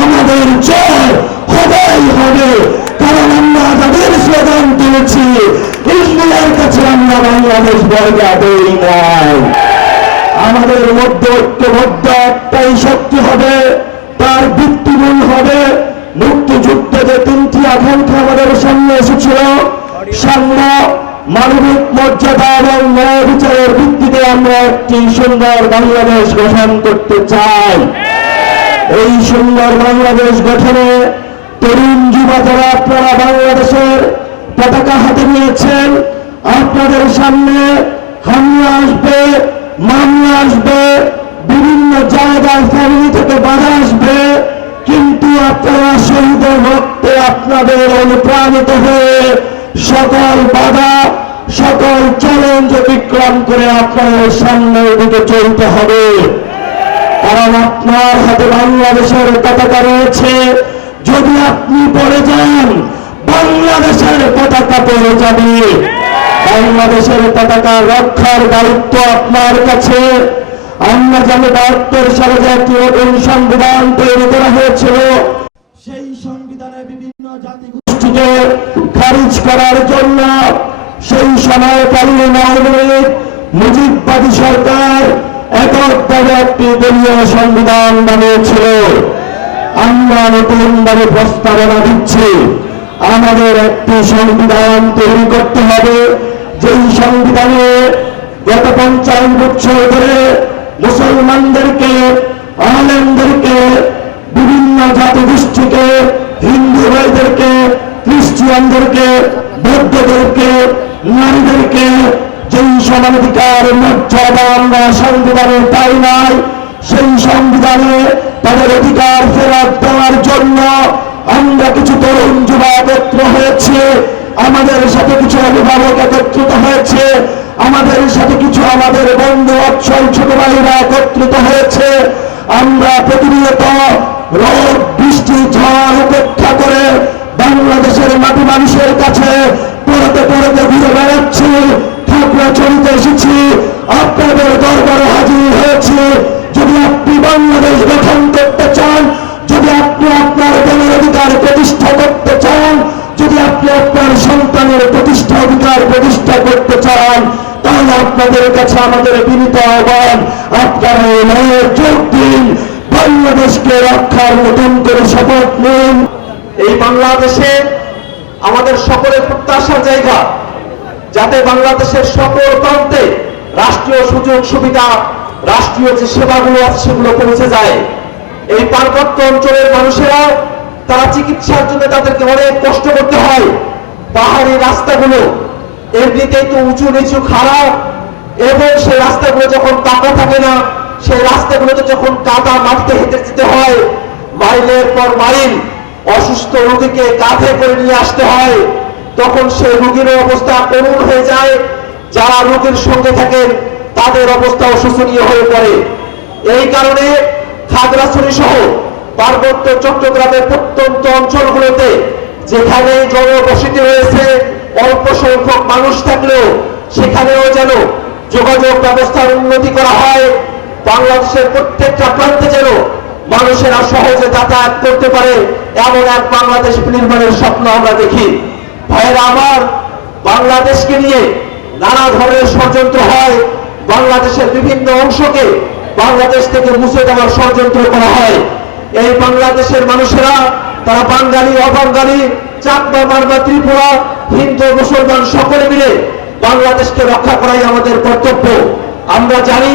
আমাদের জয় হবেই হবে। কারণ আমরা তাদের স্লোগান তুলেছি ইন্ডিয়ার কাছে আমরা বাংলাদেশ বর্গা দেই নাই আমাদের মধ্যে ঐক্যবদ্ধ একটাই শক্তি হবে, তার ভিত্তিমূল হবে। মুক্তিযুদ্ধ যে তিনটি আকাঙ্ক্ষা আমাদের সামনে এসেছিল, সাম্য, মানবিক মর্যাদা এবং ন্যায় বিচারের ভিত্তিতে আমরা একটি সুন্দর বাংলাদেশ গঠন করতে চাই। এই সুন্দর বাংলাদেশ গঠনে তরুণ যুবা যারা আপনারা বাংলাদেশের পতাকা হাতে নিয়েছেন, আপনাদের সামনে হামলা আসবে, মামলা আসবে, বিভিন্ন জায়গায় ফ্যামিলি থেকে বাধা আসবে, কিন্তু আপনারা শহীদের রক্তে আপনাদের অনুপ্রাণিত হয়ে সকল বাধা, সকল চ্যালেঞ্জ অতিক্রম করে আপনাদের সামনে দিকে চলতে হবে। কারণ আপনার হাতে বাংলাদেশের পতাকা রয়েছে। যদি আপনি পড়ে যান, বাংলাদেশের পতাকা পড়ে যাবে। বাংলাদেশের পতাকা রক্ষার দায়িত্ব আপনার কাছে। আমরা জানি বাহাত্তর সালে যে একটি সংবিধান তৈরি করা হয়েছিল, সেই সংবিধানে বিভিন্ন জাতি গোষ্ঠীকে খারিজ করার জন্য সেই সময়কালীন আওয়ামী লীগ মুজিববাদী সরকার। সংবিধান বানিয়েছিল। আমরা নতুন ভাবে প্রস্তাবনা দিচ্ছি। আমাদের একটি সংবিধান তৈরি করতে হবে। যেই সংবিধানে গত পঞ্চান্ন বছর ধরে মুসলমানদেরকে আলেমদেরকে বিভিন্ন জাতিগোষ্ঠীকে, হিন্দু ভাইদেরকে খ্রিস্টিয়ানদেরকে বৌদ্ধদেরকে, নারীদেরকে যেই সমানাধিকার মর্যাদা আমরা সংবিধানে পাই নাই, সেই সংবিধানে তাদের অধিকার ফেরত দেওয়ার জন্য আমরা কিছু তরুণ যুবা একত্র হয়েছে, আমাদের সাথে কিছু অভিভাবক একত্রিত হয়েছে, আমাদের সাথে কিছু আমাদের বন্ধু অচ্ছল ছোট ভাইরা একত্রিত হয়েছে। আমরা প্রতিনিয়ত রোদ, বৃষ্টি, ঝড় উপেক্ষা করে বাংলাদেশের মাটি মানুষের কাছে পড়তে পড়তে ঘুরে বেড়াচ্ছি। ঠাকুরা এসেছি, আপনাদের দরবারে হাজির হয়েছে। যদি আপনি বাংলাদেশ গঠন করতে চান, যদি আপনি আপনার দলের অধিকার প্রতিষ্ঠা করতে চান, যদি আপনি আপনার সন্তানের প্রতিষ্ঠা অধিকার প্রতিষ্ঠা করতে চান, তাহলে আপনাদের কাছে আমাদের বিনীত আহ্বান, আপনারা এই যোগ দিন, বাংলাদেশকে রক্ষার নতুন করে শপথ নিন। এই বাংলাদেশে আমাদের সকলের প্রত্যাশার জায়গা। যাতে বাংলাদেশের সকল প্রান্তে রাষ্ট্রীয় সুযোগ সুবিধা, রাষ্ট্রীয় যে সেবাগুলো আছে সেগুলো পৌঁছে যায়। এই পার্বত্য অঞ্চলের মানুষেরা তারা চিকিৎসার জন্য তাদেরকে অনেক কষ্ট করতে হয়। পাহাড়ি রাস্তাগুলো এমনিতেই তো উঁচু নিচু খারাপ এবং সেই রাস্তাগুলো যখন পাকা থাকে না, সেই রাস্তাগুলোতে যখন কাদা মাটিতে হেঁটে যেতে হয়, মাইলের পর মাইল অসুস্থ রোগীকে কাঁধে করে নিয়ে আসতে হয়। তখন সেই রোগীর অবস্থা করুণ হয়ে যায়। যারা রোগীর সঙ্গে থাকেন, তাদের অবস্থা শোচনীয় হয়ে পড়ে। এই কারণে খাগড়াছড়ি সহ পার্বত্য চট্টগ্রামের প্রত্যন্ত অঞ্চলগুলোতে, যেখানে জনবসতি রয়েছে, অল্প সংখ্যক মানুষ থাকলেও সেখানেও যেন যোগাযোগ ব্যবস্থার উন্নতি করা হয়, বাংলাদেশের প্রত্যেকটা প্রান্তে যেন মানুষেরা সহজে যাতায়াত করতে পারে, এমন এক বাংলাদেশ নির্মাণের স্বপ্ন আমরা দেখি। ভাইয়েরা আমার, বাংলাদেশকে নিয়ে নানা ধরনের ষড়যন্ত্র হয়। বাংলাদেশের বিভিন্ন অংশকে বাংলাদেশ থেকে মুছে দেওয়ার ষড়যন্ত্র করা হয়। এই বাংলাদেশের মানুষেরা, তারা বাঙালি, অবাঙালি, চাকমা, মারমা, ত্রিপুরা, হিন্দু, মুসলমান, সকলে মিলে বাংলাদেশকে রক্ষা করাই আমাদের কর্তব্য। আমরা জানি,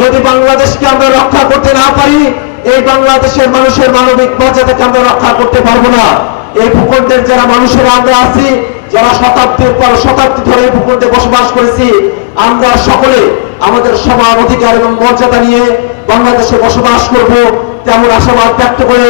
যদি বাংলাদেশকে আমরা রক্ষা করতে না পারি, এই বাংলাদেশের মানুষের মানবিক মর্যাদাকে আমরা রক্ষা করতে পারব না। এই ভূখণ্ডের যারা মানুষেরা আমরা আছি, যারা শতাব্দীর পর শতাব্দী ধরে এই ভূখণ্ডে বসবাস করেছি, আমরা সকলে আমাদের সমান অধিকার এবং মর্যাদা নিয়ে বাংলাদেশে বসবাস করব। তেমন আশাবাদ ব্যক্ত করে